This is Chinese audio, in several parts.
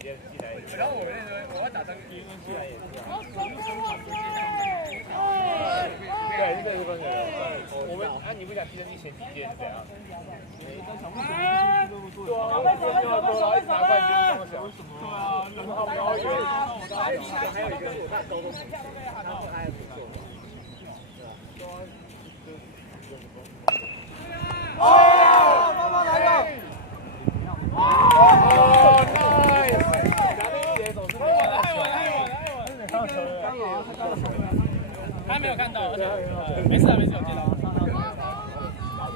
间进来。然后我要打上去，进来也是啊。对，这个是分的。我们你不想记得你前几届是怎样？对啊，拿冠军这么小。对啊，然后还有一个，他高中同学，他还不错。哦，帮忙来个！哦 ，nice！ 他没有看到，没事没事，有见到。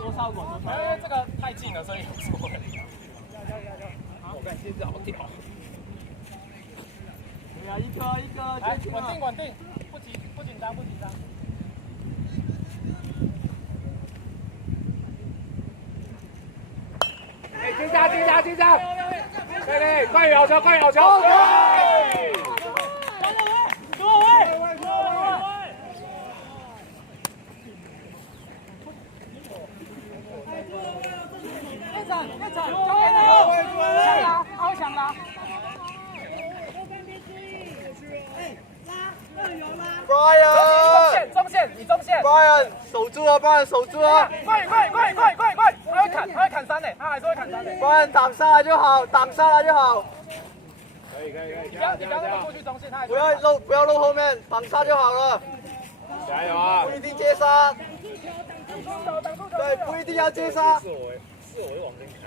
多少果？因为这个太近了，所以有错。我看现在好屌。对啊，一个，来，稳定，不紧张。哎，接杀！对，快点好球！越场，抢啦！中线，你中线。Brian 守住了，快！他会砍3呢，他还是会砍3呢。Brian 挡上来就好。可以。你不要那么过去中线，他还是不要漏后面，挡杀就好了。加油啊！不一定接杀。对，不一定要接杀。是我会往这里看。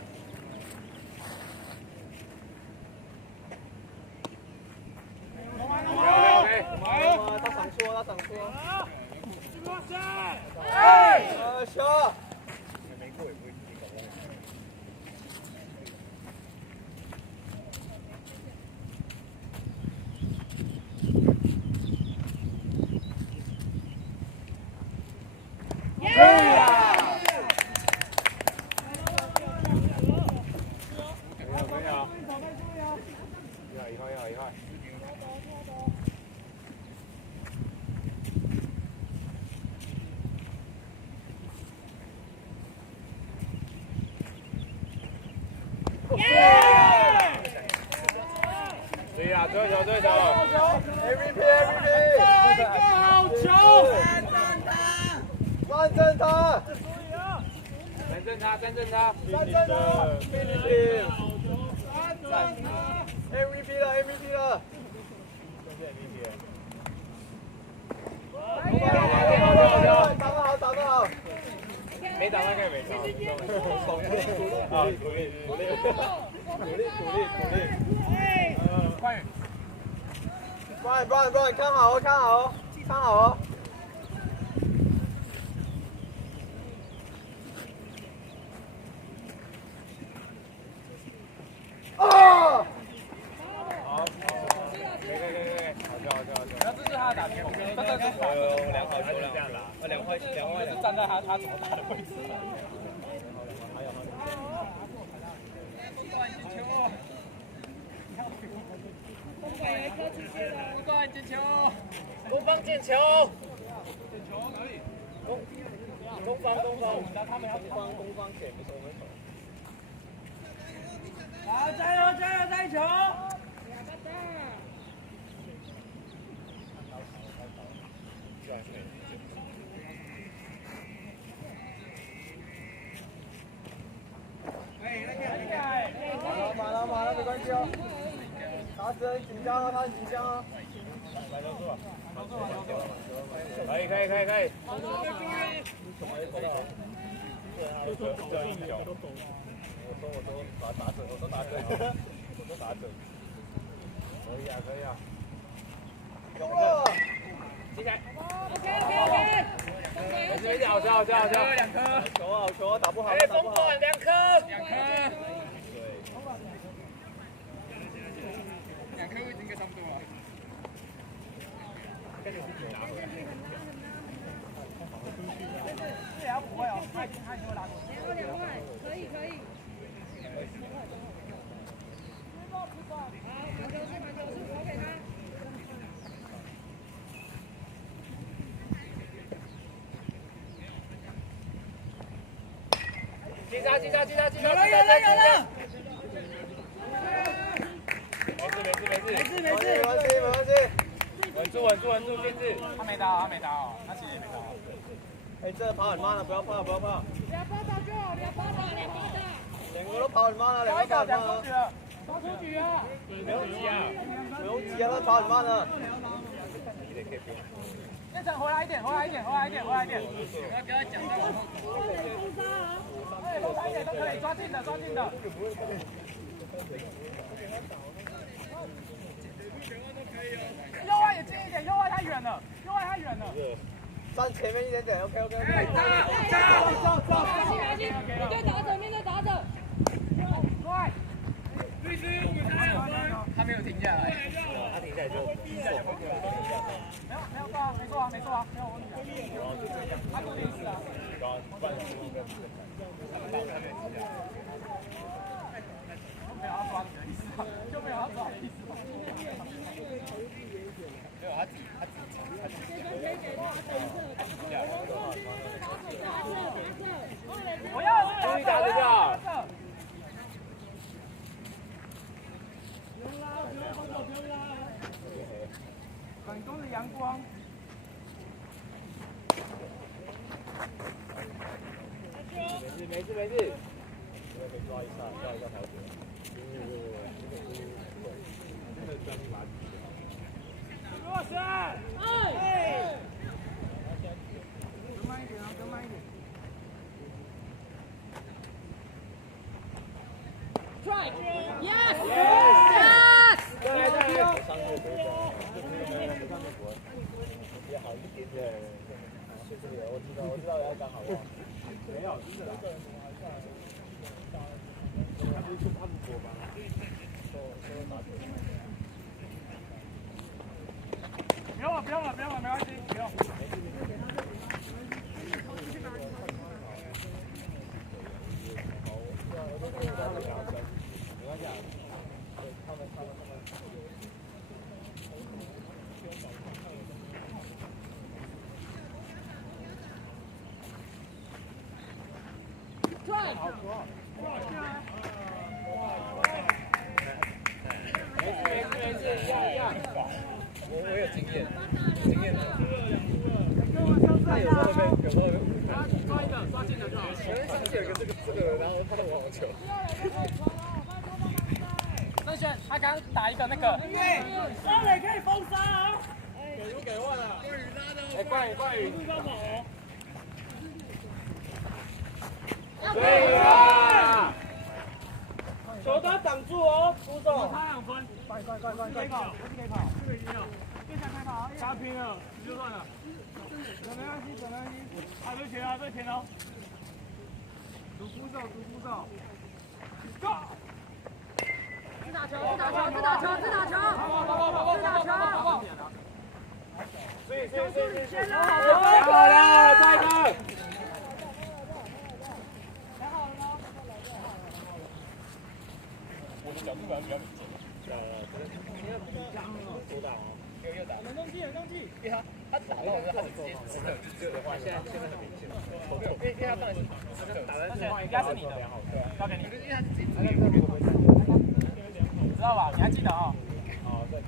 他挡错。小。没过也不会搞忘。一块。对呀，追球 ！MVP！ 三振他！MVP 了！打得好！没打到应该没打。鼓励！Brian，看好哦！哦！好，可以，好球！然后这是他的打球，这是2好球，这样打，2坏，是站在他怎么打的位置。攻方进球！哪里？攻方，他们攻方给不是我们守。好，加油，带球！马了，没关系哦。他很紧张啊！来留住。可以。这一球。我打准。可以啊。哇！进来。OK。没事，好球！2颗。好球，打不好。疯狂2颗。2颗应该差不多了。这也要不会哦，他已经会拉过去。2万，可以。好，反球是投给他。击杀！有了！稳住，建志。他没刀，他其实也没刀。哎，这个跑很慢了，不要怕。2巴掌就好，2巴掌。2个都跑很慢了，2个跑很慢了。多出局啊！不用急啊，他跑很慢了。建成回来一点。不要给他讲到往后。对，落差一点都可以，抓近的。右外也近一点，右外太远了。站前面一点点 ，OK。走！面对打者。快！律师，他没有停下来。他停下来就没错啊，没有问题。他固定死啊。没有要抓你的意思啊，就没有要抓你的意思啊。没有他自己。我要打这个。反攻的阳光。没事。可以抓一下调节。落山！跟慢一点。Try! Yes! 再来。也好一点点。我知道要刚好。没有，真的。他不是说他们国吗？不用了，没关系，不用。我有经验的。他有时候抓近的就好。上次有一个这个，然后他的网球。郑轩，他刚打一个那个。张磊可以封杀啊！给问了。冠宇。对啊！球端挡住哦，出手。差2分。快！可以跑。这个已经有。变成可以跑。差拼了，就算了。没关系。还没钱哦。独孤手。Go！ 自打球！对，先了！好了，再一个。我的角度比较明显。多大哦？又打。冷动气。因为他打到我们他直接这个的话，现在很明显。因为他当然是打的是应该是你的，交给你。因为他是自己知道吧？你还记得啊？好，再看。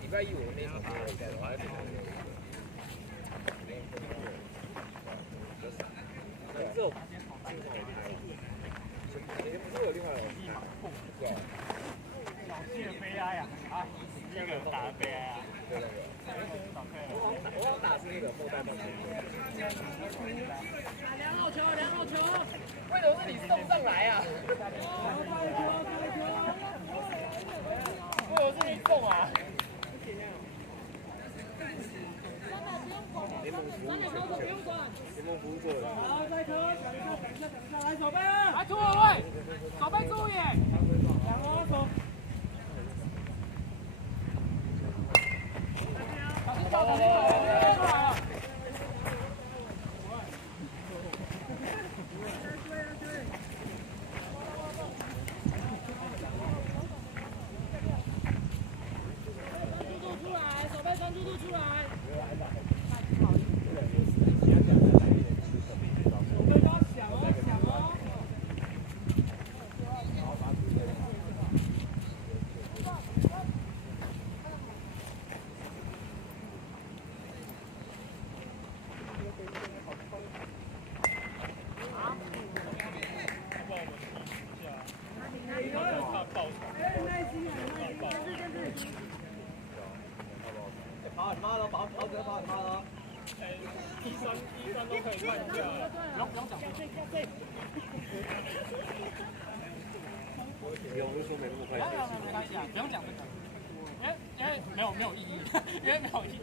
礼拜一我那场比赛，我还这种不是有另外对。老谢悲哀呀！啊，这个打的悲哀啊！对那个。我要打是那个后代棒球。两好球！为什么是你送上来啊？为什么是你送扶准。好，再颗，等一下，来手背啊！来出后卫，手背注意，两哦手。小心脚，小心脚，出来了。跑很慢了，跑很慢了。一三都可以看一下，不用讲。我就说没那么快。没关系啊，不用讲这个，因为没有意义，因为没有意义。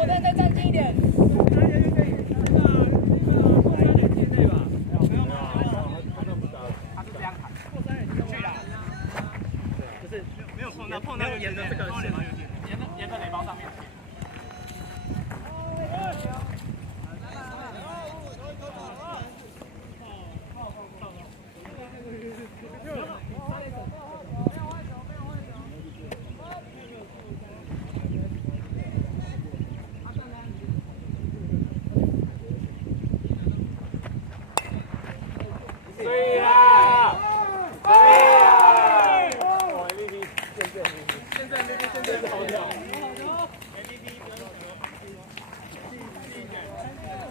我再站近一点。碰到沿着这个沿着垒包上面。对呀！对呀！我MVP 现在好屌。